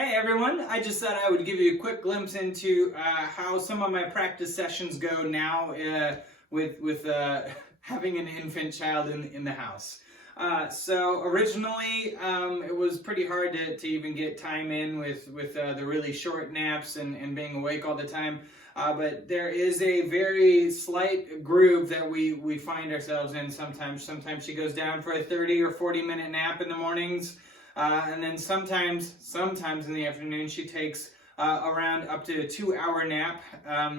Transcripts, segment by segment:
Hey everyone, I just thought I would give you a quick glimpse into how some of my practice sessions go now with having an infant child in the house. So originally it was pretty hard to even get time in with the really short naps and being awake all the time. But there is a very slight groove that we find ourselves in sometimes. Sometimes she goes down for a 30 or 40-minute nap in the mornings. And then sometimes in the afternoon, she takes around up to a 2-hour nap.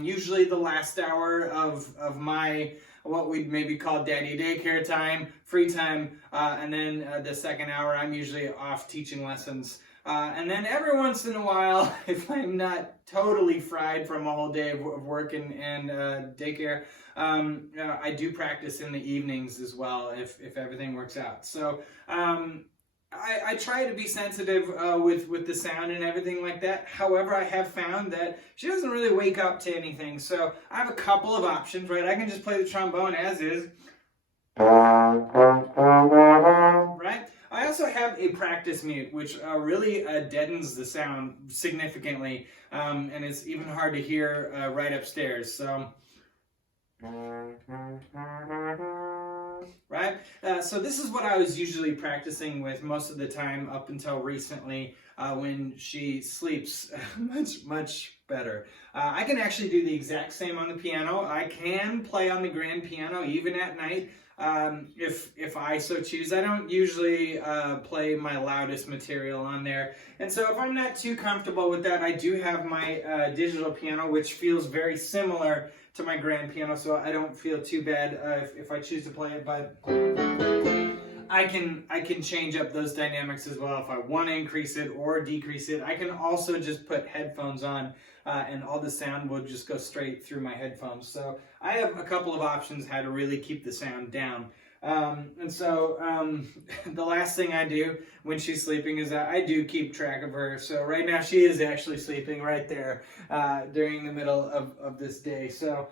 Usually the last hour of my, what we'd maybe call daddy daycare time, free time. And then the second hour, I'm usually off teaching lessons. And then every once in a while, if I'm not totally fried from a whole day of work and daycare, I do practice in the evenings as well if everything works out. So I try to be sensitive with the sound and everything like that. However, I have found that she doesn't really wake up to anything. So I have a couple of options, right? I can just play the trombone as is. Right? I also have a practice mute, which really deadens the sound significantly. And it's even hard to hear right upstairs. So... right? So this is what I was usually practicing with most of the time up until recently when she sleeps much better. I can actually do the exact same on the piano. I can play on the grand piano even at night if I so choose. I don't usually play my loudest material on there. And so if I'm not too comfortable with that, I do have my digital piano, which feels very similar to my grand piano, so I don't feel too bad if I choose to play it, but I can change up those dynamics as well if I want to increase it or decrease it. I can also just put headphones on and all the sound will just go straight through my headphones. So I have a couple of options how to really keep the sound down. And so the last thing I do when she's sleeping is that I do keep track of her. So right now she is actually sleeping right there during the middle of this day. So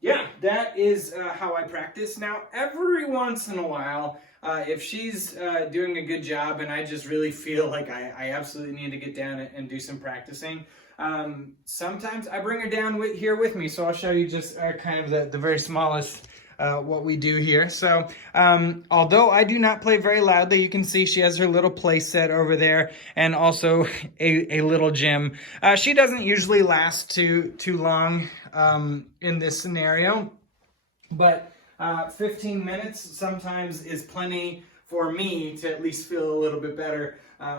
yeah, that is how I practice. Now every once in a while, if she's doing a good job and I just really feel like I absolutely need to get down and do some practicing, sometimes I bring her down here with me. So I'll show you just kind of the very smallest what we do here. So although I do not play very loudly, you can see she has her little play set over there and also a little gym. She doesn't usually last too long in this scenario, but 15 minutes sometimes is plenty for me to at least feel a little bit better.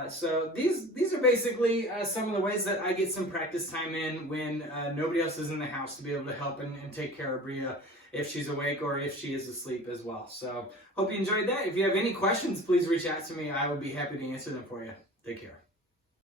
So these are basically some of the ways that I get some practice time in when nobody else is in the house to be able to help and take care of Bria if she's awake or if she is asleep as well. So hope you enjoyed that. If you have any questions, please reach out to me. I would be happy to answer them for you. Take care.